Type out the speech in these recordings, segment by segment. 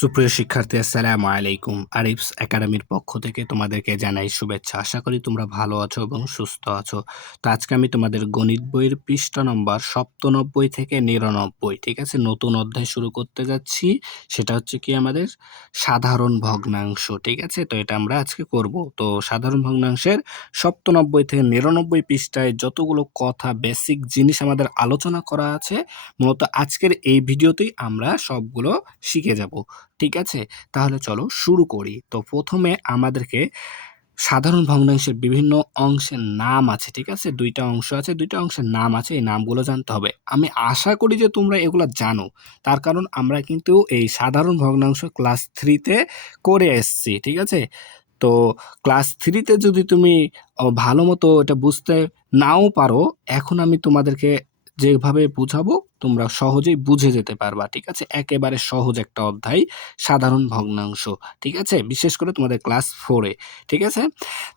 সুপ্রিয় শিক্ষার্থী, আসসালামু আলাইকুম। আরিফস একাডেমির পক্ষ থেকে তোমাদেরকে জানাই শুভেচ্ছা। আশা করি তোমরা ভালো আছো এবং সুস্থ আছো। তো আজকে আমি তোমাদের গণিত বইয়ের পৃষ্ঠা নম্বর ৯৭ থেকে ৯৯, ঠিক আছে, নতুন অধ্যায় শুরু করতে যাচ্ছি। সেটা হচ্ছে কি আমাদের সাধারণ ভগ্নাংশ, ঠিক আছে। তো এটা আমরা আজকে করব। তো সাধারণ ভগ্নাংশের ৯৭ থেকে ৯৯ পৃষ্ঠায় যতগুলো কথা, বেসিক জিনিস আমাদের আলোচনা করা আছে, মূলত আজকের এই ভিডিওতেই আমরা সবগুলো শিখে যাব। ঠিক আছে, তাহলে চলো শুরু করি। তো প্রথমে আমাদেরকে সাধারণ ভগ্নাংশের বিভিন্ন অংশের নাম আছে, ঠিক আছে, দুইটা অংশ আছে, দুইটা অংশের নাম আছে, এই নামগুলো জানতে হবে। আমি আশা করি যে তোমরা এগুলো জানো, তার কারণ আমরা কিন্তু এই সাধারণ ভগ্নাংশ ক্লাস 3-তে করে এসছি, ঠিক আছে। তো ক্লাস 3-তে যদি তুমি ভালো মতো এটা বুঝতে নাও পারো, এখন আমি তোমাদেরকে যেভাবে বুঝাবো তোমরা সহজেই বুঝে যেতে পারবা, ঠিক আছে। একেবারে সহজ একটা অধ্যায় সাধারণ ভগ্নাংশ, ঠিক আছে, বিশেষ করে তোমাদের ক্লাস 4-এ, ঠিক আছে।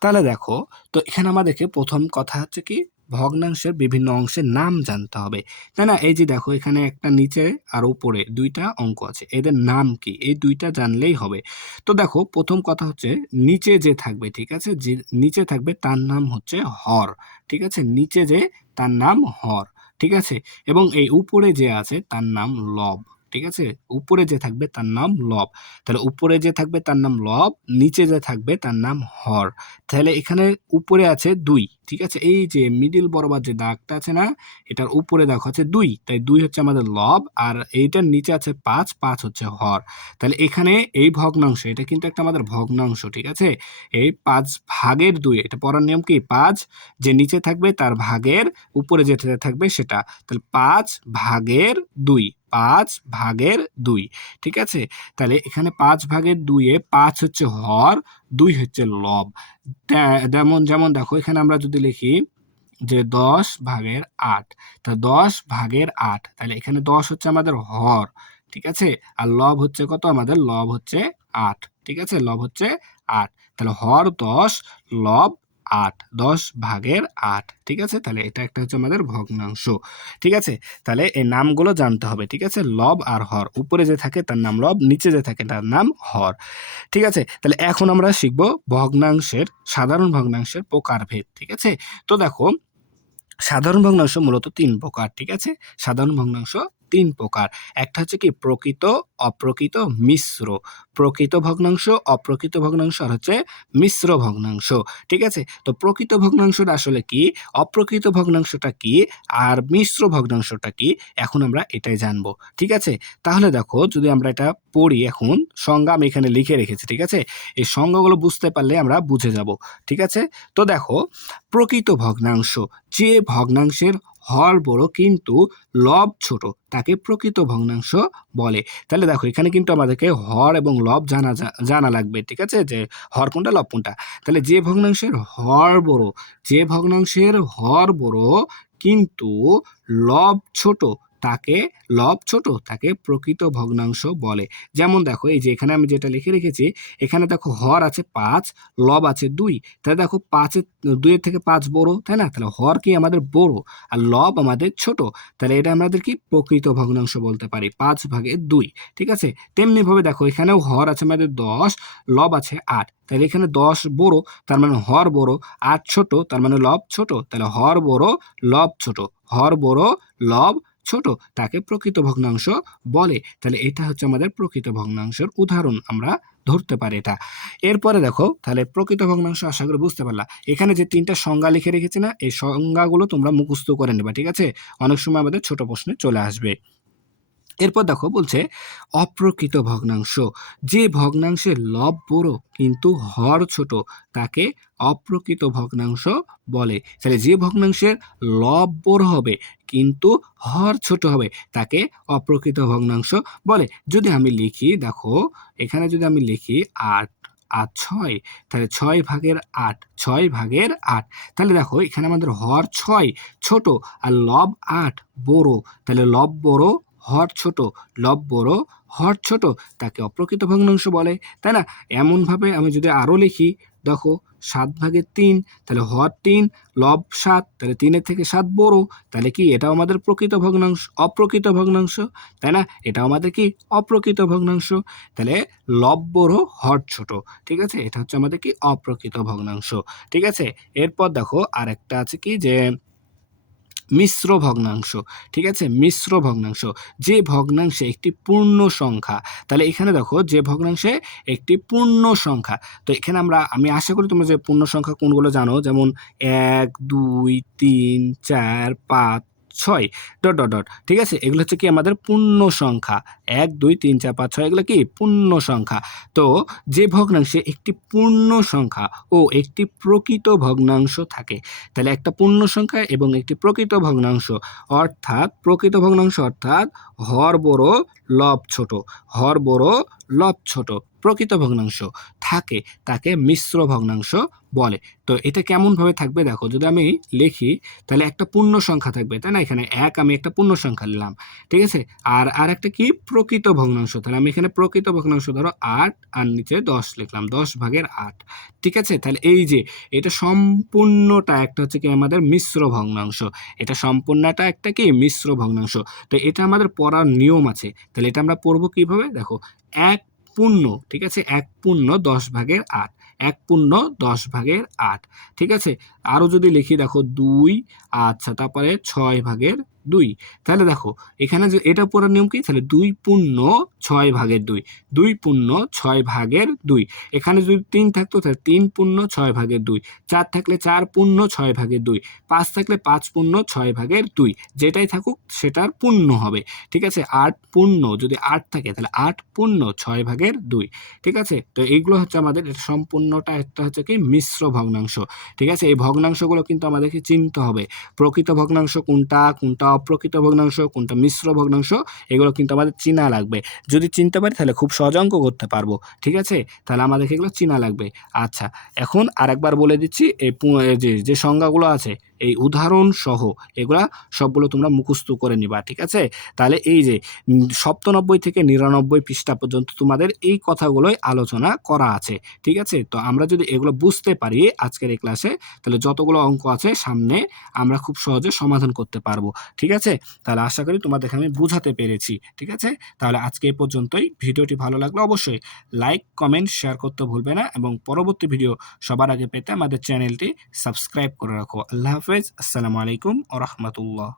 তাহলে দেখো, তো এখানে আমাদেরকে প্রথম কথা হচ্ছে কি, ভগ্নাংশের বিভিন্ন অংশের নাম জানতে হবে, তাই না। এই যে দেখো, এখানে একটা নিচে আর উপরে দুইটা অঙ্ক আছে, এদের নাম কি, এই দুইটা জানলেই হবে। তো দেখো, প্রথম কথা হচ্ছে নিচে যে থাকবে, ঠিক আছে, যে নিচে থাকবে তার নাম হচ্ছে হর, ঠিক আছে, নিচে যে তার নাম হর, ঠিক আছে। এবং এই উপরে যে আছে তার নাম লব, ঠিক আছে, উপরে যে থাকবে তার নাম লব। তাহলে উপরে যে থাকবে তার নাম লব, নিচে যে থাকবে তার নাম হর। তাহলে এখানে উপরে আছে 2, ঠিক আছে, এই যে মিডিল বরাবর যে দাগটা আছে না, এটার উপরে দেখো আছে 2, তাই 2 হচ্ছে আমাদের লব, আর এইটার নিচে আছে 5, 5 হচ্ছে হর। তাহলে এখানে এই ভগ্নাংশ, এটা কিন্তু একটা আমাদের ভগ্নাংশ, ঠিক আছে। এই 5 ভাগের 2, এটা পড়ার নিয়ম কি, 5 যে নিচে থাকবে তার ভাগের উপরে যেটা থাকবে সেটা, তাহলে 5 ভাগের 2, 5 ভাগের 2, ঠিক আছে। তাহলে এখানে 5 ভাগের 2 এ 5 হচ্ছে হর, 2 হচ্ছে লব। যেমন যেমন দেখো, এখানে আমরা যদি লিখি যে 10 ভাগের 8, তা 10 ভাগের 8, তাহলে এখানে 10 হচ্ছে আমাদের হর, ঠিক আছে, আর লব হচ্ছে কত, আমাদের লব হচ্ছে 8, ঠিক আছে, লব হচ্ছে 8। তাহলে হর 10, লব 8, 10 ভাগের 8, ঠিক আছে। তাহলে এটা একটা হচ্ছে আমাদের ভগ্নাংশ, ঠিক আছে। তাহলে এই নামগুলো জানতে হবে, ঠিক আছে, লব আর হর, উপরে যে থাকে তার নাম লব, নিচে যে থাকে তার নাম হর, ঠিক আছে। তাহলে এখন আমরা শিখবো ভগ্নাংশের, সাধারণ ভগ্নাংশের প্রকারভেদ, ঠিক আছে। তো দেখো, সাধারণ ভগ্নাংশ মূলত 3 প্রকার, ঠিক আছে। সাধারণ ভগ্নাংশ 3 প্রকার। একটা হচ্ছে কি প্রকৃত, অপ্রকৃত, মিশ্র। প্রকৃত ভগ্নাংশ, অপ্রকৃত ভগ্নাংশ, আর হচ্ছে মিশ্র ভগ্নাংশ, ঠিক আছে। তো প্রকৃত ভগ্নাংশটা আসলে কি, অপ্রকৃত ভগ্নাংশটা কি, আর মিশ্র ভগ্নাংশটা কি, এখন আমরা এটাই জানবো, ঠিক আছে। তাহলে দেখো, যদি আমরা এটা পড়ি, এখন সংজ্ঞা আমি এখানে লিখে রেখেছি, ঠিক আছে। এই সংজ্ঞাগুলো বুঝতে পারলে আমরা বুঝে যাব, ঠিক আছে। তো দেখো, প্রকৃত ভগ্নাংশ, যে ভগ্নাংশের হর বড় কিন্তু লব ছোট, তাকে প্রকৃত ভগ্নাংশ বলে। তাহলে দেখো, এখানে কিন্তু আমাদেরকে হর এবং লব জানা লাগবে, ঠিক আছে, যে হর কোনটা লব কোনটা। তাহলে যে ভগ্নাংশের হর বড়, যে ভগ্নাংশের হর বড় কিন্তু লব ছোট, তাকে লব ছোট, তাকে প্রকৃত ভগ্নাংশ বলে। যেমন দেখো, এই যে এখানে আমি যেটা লিখে রেখেছি, এখানে দেখো হর আছে 5, লব আছে 2, তাহলে দেখো 2 এর থেকে 5 বড়, তাই না। তাহলে হর কি আমাদের বড়, আর লব আমাদের ছোট, তাহলে এটা আমাদের কি প্রকৃত ভগ্নাংশ বলতে পারি, 5 ভাগের 2, ঠিক আছে। তেমনি ভাবে দেখো, এখানেও হর আছে আমাদের 10, লব আছে 8, তাহলে এখানে 10 বড়, তার মানে হর বড়, 8 ছোট, তার মানে লব ছোট, তাহলে হর বড়, লব ছোট, হর বড়, লব ছোট, তাকে প্রকৃত ভগ্নাংশ বলে। তাহলে এটা হচ্ছে আমাদের প্রকৃত ভগ্নাংশের উদাহরণ, আমরা ধরতে পারি এটা। এরপরে দেখো, তাহলে প্রকৃত ভগ্নাংশ আশা করি বুঝতে পারলা। এখানে যে 3টা সংজ্ঞা লিখে রেখেছি না, এই সংজ্ঞাগুলো তোমরা মুখস্থ করে নেবা, ঠিক আছে, অনেক সময় আমাদের ছোট প্রশ্নে চলে আসবে। এরপর দেখো, বলছে অপ্রকৃত ভগ্নাংশ, যে ভগ্নাংশের লব বড় কিন্তু হর ছোট, তাকে অপ্রকৃত ভগ্নাংশ বলে। তাহলে যে ভগ্নাংশের লব বড় হবে কিন্তু হর ছোট হবে, তাকে অপ্রকৃত ভগ্নাংশ বলে। যদি আমি লিখি, দেখো এখানে যদি আমি লিখি 8 আর 6, তাহলে 6 ভাগের 8, 6 ভাগের 8, তাহলে দেখো এখানে আমাদের হর 6 ছোট, আর লব 8 বড়, তাহলে লব বড়, হর ছোট, লব বড়, হর ছোট, তাকে অপ্রকৃত ভগ্নাংশ বলে, তাই না। এমনভাবে আমি যদি আরও লিখি, দেখো 7/3, তাহলে হর 3 লব 7, তাহলে 3 থেকে 7 বড়, তাহলে কি এটাও আমাদের অপ্রকৃত ভগ্নাংশ, তাই না? এটাও আমাদের কি অপ্রকৃত ভগ্নাংশ, তাহলে লব বড় হর ছোট, ঠিক আছে? এটা হচ্ছে আমাদের কি অপ্রকৃত ভগ্নাংশ, ঠিক আছে? এরপর দেখো আরেকটা আছে কি যে মিশ্র ভগ্নাংশ, ঠিক আছে? মিশ্র ভগ্নাংশ, যে ভগ্নাংশে একটি পূর্ণ সংখ্যা, তাহলে এখানে দেখো যে ভগ্নাংশে একটি পূর্ণ সংখ্যা, তো এখানে আমি আশা করি তোমরা যে পূর্ণ সংখ্যা কোনগুলো জানো, যেমন 1 2 3 4 5 6 ডট ডট ডট, ঠিক আছে? এগুলো হচ্ছে কি আমাদের পূর্ণ সংখ্যা, 1 2 3 4 5 6 এগুলো কি পূর্ণ সংখ্যা। তো যে ভগ্নাংশে একটি পূর্ণ সংখ্যা ও একটি প্রকৃত ভগ্নাংশ থাকে, তাহলে একটা পূর্ণ সংখ্যা এবং একটি প্রকৃত ভগ্নাংশ, অর্থাৎ হর বড় লব ছোট, হর বড় লব ছোট প্রকৃত ভগ্নাংশ থাকে, তাকে মিশ্র ভগ্নাংশ বলে। তো এটা কেমনভাবে থাকবে দেখো, যদি আমি লিখি তাহলে একটা পূর্ণ সংখ্যা থাকবে, তাই না? এখানে 1 আমি একটা পূর্ণ সংখ্যা নিলাম, ঠিক আছে? আর একটা কি প্রকৃত ভগ্নাংশ, তাহলে আমি এখানে প্রকৃত ভগ্নাংশ ধরো 8 আর নিচে 10 লিখলাম, 10/8, ঠিক আছে? তাহলে এই যে এটা সম্পূর্ণটা একটা হচ্ছে কি আমাদের মিশ্র ভগ্নাংশ, এটা সম্পূর্ণটা একটা কি মিশ্র ভগ্নাংশ। তো এটা আমাদের পড়ার নিয়ম আছে, তাহলে এটা আমরা পড়বো কিভাবে দেখো, 1 পূর্ণ, ঠিক আছে? 1 পূর্ণ 10/8, 1 পূর্ণ 10/8, ঠিক আছে? আরও যদি লিখি দেখো 2, আচ্ছা তারপরে 6/2, তাহলে দেখো এখানে যে এটা পড়ার নিয়ম কি, তাহলে 2 পূর্ণ 6/2, 2 পূর্ণ 6/2, এখানে যদি 3 থাকতো তাহলে 3 পূর্ণ 6/2, 4 থাকলে 4 পূর্ণ 6/2, 5 থাকলে 5 পূর্ণ 6/2, যেটাই থাকুক সেটার পূর্ণ হবে, ঠিক আছে? 8 পূর্ণ যদি 8 থাকে তাহলে 8 পূর্ণ 6/2, ঠিক আছে? তো এইগুলো হচ্ছে আমাদের সম্পূর্ণটা একটা হচ্ছে কি মিশ্র ভগ্নাংশ, ঠিক আছে? এই ভগ্নাংশগুলো কিন্তু আমাদেরকে চিনতে হবে, প্রকৃত ভগ্নাংশ কোনটা, কোনটা অপ্রকৃত ভগ্নাংশ, কোনটা মিশ্র ভগ্নাংশ, এগুলো কিন্তু আমাদের চিনা লাগবে। যদি চিনতে পারি তাহলে খুব সহজে অঙ্ক করতে পারবো, ঠিক আছে? তাহলে আমাদেরকে এগুলো চিনা লাগবে। আচ্ছা, এখন আরেকবার বলে দিচ্ছি, এই যে সংজ্ঞাগুলো আছে এই উদাহরণ সহ এগুলা সবগুলো তোমরা মুখস্থ করে নিবা, ঠিক আছে? তাহলে এই যে 97 থেকে 99 পৃষ্ঠা পর্যন্ত তোমাদের এই কথাগুলোই আলোচনা করা আছে, ঠিক আছে? তো আমরা যদি এগুলো বুঝতে পারি আজকের এই ক্লাসে, তাহলে যতগুলো অঙ্ক আছে সামনে আমরা খুব সহজে সমাধান করতে পারবো, ঠিক আছে? তাহলে আশা করি তোমাদেরকে আমি বুঝাতে পেরেছি, ঠিক আছে? তাহলে আজকে এই পর্যন্তই। ভিডিওটি ভালো লাগলে অবশ্যই লাইক কমেন্ট শেয়ার করতে ভুলবে না, এবং পরবর্তী ভিডিও সবার আগে পেতে আমাদের চ্যানেলটি সাবস্ক্রাইব করে রাখো। আল্লাহ হাফেজ, আসসালামু আলাইকুম ওয়া রাহমাতুল্লাহ।